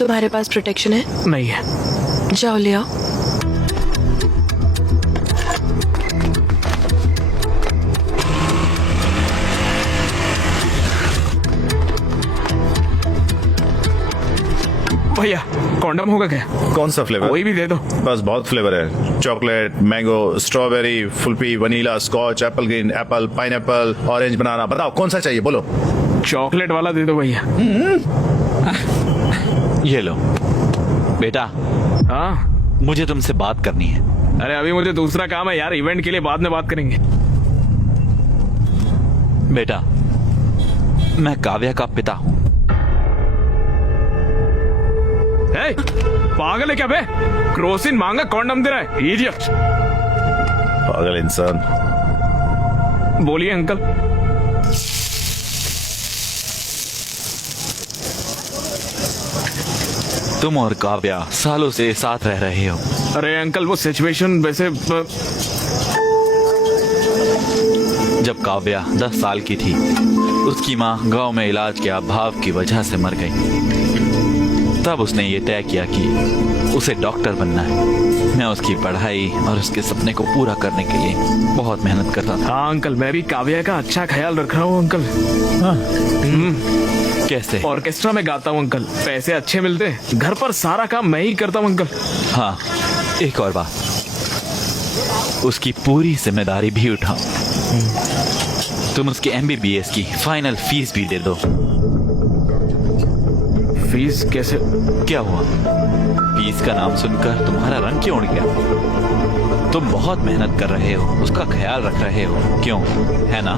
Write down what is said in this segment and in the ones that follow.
तुम्हारे पास प्रोटेक्शन है? नहीं है। जाओ ले आओ। भैया कॉन्डम होगा क्या? कौन सा फ्लेवर? कोई भी दे दो। बस बहुत फ्लेवर है। चॉकलेट, मैंगो, स्ट्रॉबेरी, फुल्पी, vanilla, scotch, apple green, apple, pineapple, orange, banana. बताओ कौन सा चाहिए, बोलो। चॉकलेट वाला दे दो भैया। ये लो बेटा, हाँ मुझे तुमसे बात करनी है। अरे अभी मुझे दूसरा काम है यार, इवेंट के लिए बाद में बात करेंगे। बेटा, मैं काव्या का पिता हूँ। ए, पागल है क्या बे? क्रोसिन मांगा कॉन्डम दे रहा है, इडियट। पागल इंसान। बोलिए अंकल। तुम और काव्या सालों से साथ रह रहे हो। अरे अंकल वो सिचुएशन वैसे जब काव्या 10 साल की थी, उसकी माँ गांव में इलाज के अभाव की वजह से मर गई। तब उसने ये तय किया कि उसे डॉक्टर बनना है। मैं उसकी पढ़ाई और उसके सपने को पूरा करने के लिए बहुत मेहनत करता था। हाँ अंकल, मैं भी काव्या का अच्छा ख्याल रख रहा हूँ अंकल। कैसे? ऑर्केस्ट्रा में गाता हूँ अंकल, पैसे अच्छे मिलते हैं। घर पर सारा काम मैं ही करता हूँ अंकल। हाँ, एक और बात, उसकी पूरी जिम्मेदारी भी उठाओ। तुम उसकी MBBS की फाइनल फीस भी दे दो। फीस कैसे? क्या हुआ? फीस का नाम सुनकर तुम्हारा रंग क्यों उड़ गया? तुम बहुत मेहनत कर रहे हो, उसका ख्याल रख रहे हो, क्यों? है ना?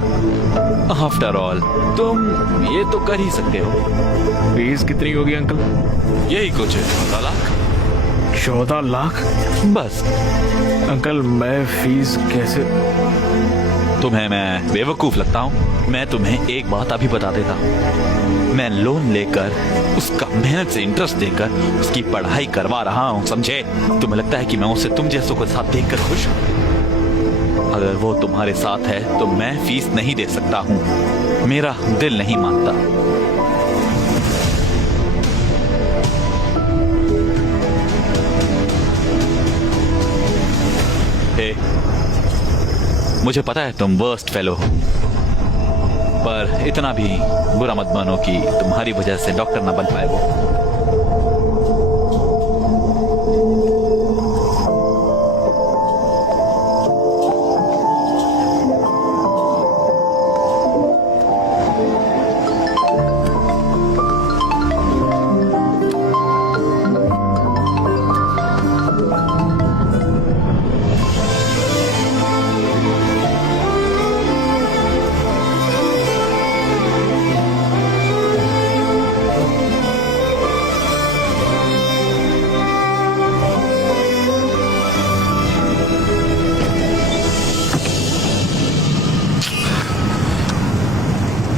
आफ्टर ऑल तुम ये तो कर ही सकते हो। फीस कितनी होगी अंकल? यही कुछ 14 लाख। 14 लाख? बस। अंकल मैं फीस कैसे? तुम्हें मैं बेवकूफ लगता हूँ? मैं तुम्हें एक बात अभी बता देता हूँ। मैं लोन लेकर, उसका मेहनत से इंटरेस्ट देकर उसकी पढ़ाई करवा रहा हूँ, समझे? तुम्हें लगता है कि मैं उसे तुम जैसों के साथ देखकर खुश हूँ? अगर वो तुम्हारे साथ है तो मैं फीस नहीं दे सकता हूँ। मेरा दिल नहीं मानता। हे, मुझे पता है तुम वर्स्ट फेलो हो, पर इतना भी बुरा मत मानो कि तुम्हारी वजह से डॉक्टर ना बन पाए वो।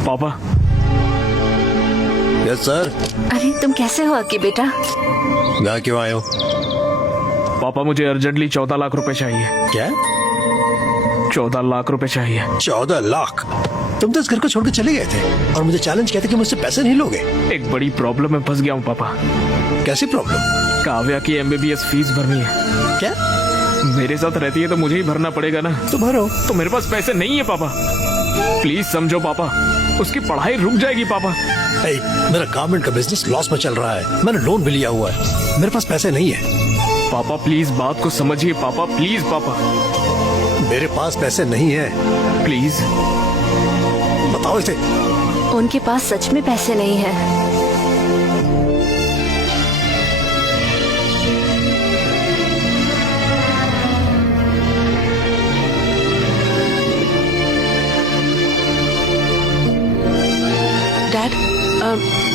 पापा। Yes sir. अरे तुम कैसे हो अक्की बेटा? यहाँ क्यों आए हो? पापा मुझे अर्जेंटली 14 लाख रुपए चाहिए। क्या? 14 लाख रुपए चाहिए। 14 लाख? तुम तो इस घर को छोड़ के चले गए थे और मुझे चैलेंज किया था कि मुझसे पैसे नहीं लोगे। एक बड़ी प्रॉब्लम में फंस गया हूँ पापा। कैसी प्रॉब्लम? काव्या की MBBS फीस भरनी है। क्या? मेरे साथ रहती है तो मुझे ही भरना पड़ेगा ना। तो भरो। तो मेरे पास पैसे नहीं है पापा, प्लीज समझो पापा, उसकी पढ़ाई रुक जाएगी पापा। मेरा गारमेंट का बिजनेस लॉस में चल रहा है, मैंने लोन भी लिया हुआ है, मेरे पास पैसे नहीं है। पापा प्लीज बात को समझिए पापा, प्लीज पापा। मेरे पास पैसे नहीं है। प्लीज बताओ इसे। उनके पास सच में पैसे नहीं है। डैड,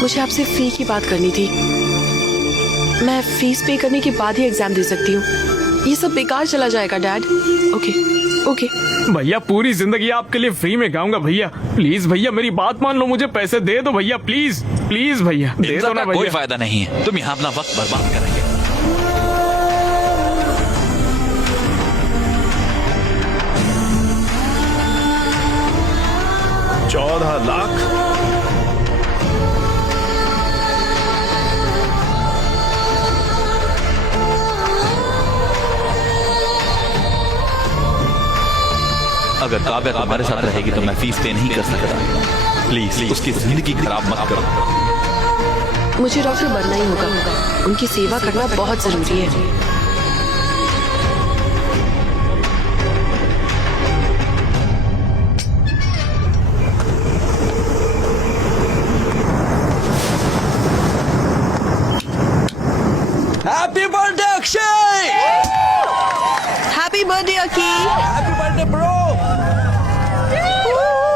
मुझे आपसे फी की बात करनी थी। मैं फीस पे करने के बाद ही एग्जाम दे सकती हूँ। ये सब बेकार चला जाएगा डैड। Okay okay. भैया पूरी जिंदगी आपके लिए फ्री में गाऊंगा भैया, प्लीज भैया मेरी बात मान लो, मुझे पैसे दे दो भैया, प्लीज प्लीज भैया दे दो ना भैया। कोई फायदा नहीं है, तुम यहाँ अपना वक्त बर्बाद करेंगे। 14 लाख? अगर काव्या तुम्हारे साथ रहेगी तो मैं फीस पे नहीं कर सकता। प्लीज उसकी जिंदगी खराब मत करो। मुझे डॉक्टर बनना ही होगा। उनकी सेवा करना बहुत जरूरी है। Happy birthday Akshay. Happy birthday Aki. Happy birthday bro.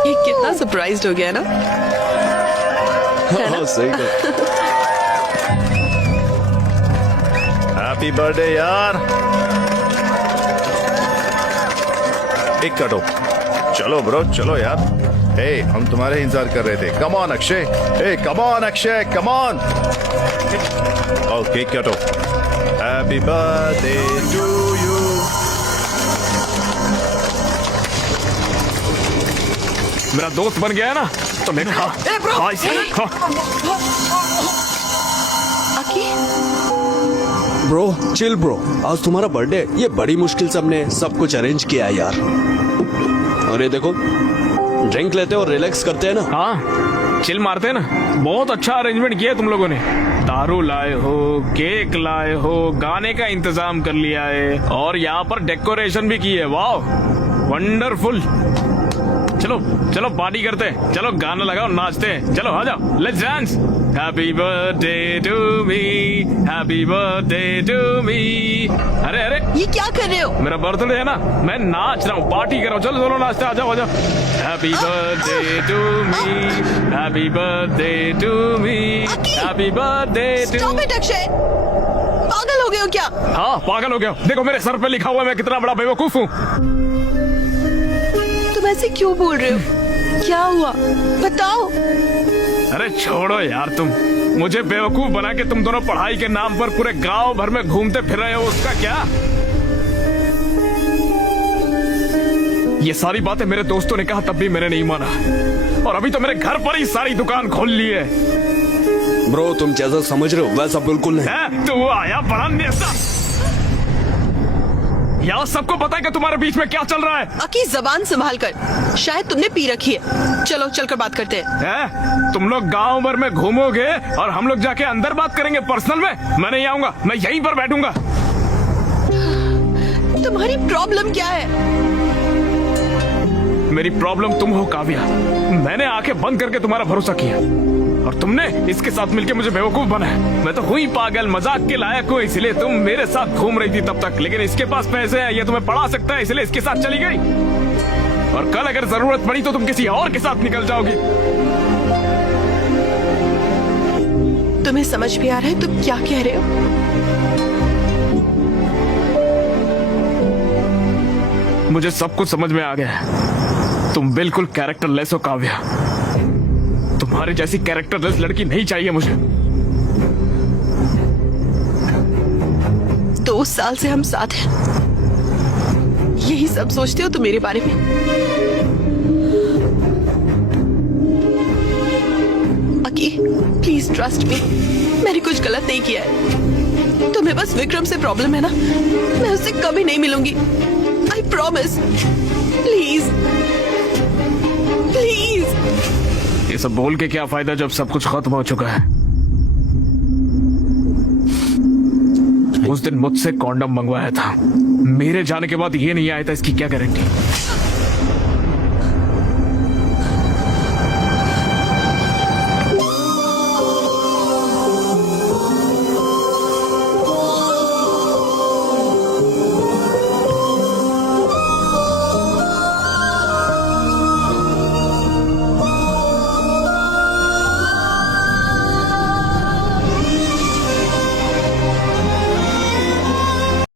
ये कितना सरप्राइज्ड हो गया ना। सही है। हैप्पी बर्थडे यार। एक कटो। चलो ब्रो चलो यार। हे हम तुम्हारे इंतजार कर रहे थे। Come on Akshay. Hey come on Akshay come on. Okay कटो। Happy birthday to you. मेरा दोस्त बन गया है ना, तो मैं खा इसे। अकी ब्रो चिल ब्रो, आज तुम्हारा बर्थडे। ये बड़ी मुश्किल से हमने सब कुछ अरेंज किया है यार। और ये देखो, ड्रिंक लेते और रिलैक्स करते हैं ना। हाँ चिल मारते हैं ना। बहुत अच्छा अरेंजमेंट किया है तुम लोगों ने। दारू लाए हो, केक लाए हो, गाने का इंतजाम कर लिया है और यहाँ पर डेकोरेशन भी की है। वाह वंडरफुल। चलो चलो पार्टी करते हैं। चलो गाना लगाओ नाचते हैं। चलो आ जाओ let's dance. Happy birthday to me, happy birthday to me. अरे अरे ये क्या कर रहे हो? मेरा बर्थडे है ना, मैं नाच रहा हूँ, पार्टी कर रहा हूँ। चलो चलो नाचते, आ जाओ आ जाओ। Happy birthday to me, happy birthday to me, happy birthday to. Stop it Akshay, पागल हो गए हो क्या? हाँ पागल हो गया। देखो मेरे सर पे लिखा हुआ है मैं कितना बड़ा बेवकूफ हूँ। तुम ऐसे क्यों बोल रहे हो? क्या हुआ बताओ। अरे छोड़ो यार, तुम मुझे बेवकूफ बना के तुम दोनों पढ़ाई के नाम पर पूरे गांव भर में घूमते फिर रहे हो, उसका क्या? ये सारी बातें मेरे दोस्तों ने कहा तब भी मैंने नहीं माना, और अभी तो मेरे घर पर ही सारी दुकान खोल ली है। ब्रो तुम जैसा समझ रहे हो वैसा बिल्कुल नहीं। है? तो वो आया बड़ा नेता। यहाँ सबको पता है कि तुम्हारे बीच में क्या चल रहा है। अकी जबान संभाल कर, शायद तुमने पी रखी है। चलो चलकर बात करते हैं। तुम लोग गांव भर में घूमोगे और हम लोग जाके अंदर बात करेंगे पर्सनल में। मैं नहीं आऊंगा, मैं यहीं पर बैठूंगा। तुम्हारी प्रॉब्लम क्या है? मेरी प्रॉब्लम तुम हो काव्या। मैंने आंखें बंद करके तुम्हारा भरोसा किया और तुमने इसके साथ मिलके मुझे बेवकूफ बनाया। मैं तो हुई पागल, मजाक के लायक हूँ, इसलिए तुम मेरे साथ घूम रही थी तब तक। लेकिन इसके पास पैसे हैं, ये तुम्हें पढ़ा सकता है, इसलिए इसके साथ चली गई। और कल अगर जरूरत पड़ी तो तुम किसी और के साथ निकल जाओगी। तुम्हें समझ भी आ रहा है तुम क्या कह रहे हो? मुझे सब कुछ समझ में आ गया है। तुम बिल्कुल कैरेक्टरलेस हो काव्या। तुम्हारी जैसी कैरेक्टरलेस लड़की नहीं चाहिए मुझे। 2 साल से हम साथ हैं, यही सब सोचते हो तुम मेरे बारे में? अकी प्लीज ट्रस्ट मी, मैंने कुछ गलत नहीं किया है। तुम्हें बस विक्रम से प्रॉब्लम है ना, मैं उससे कभी नहीं मिलूंगी। I promise. Please please. ये सब बोल के क्या फायदा जब सब कुछ खत्म हो चुका है। उस दिन मुझसे कॉन्डम मंगवाया था, मेरे जाने के बाद ये नहीं आया था, इसकी क्या गारंटी?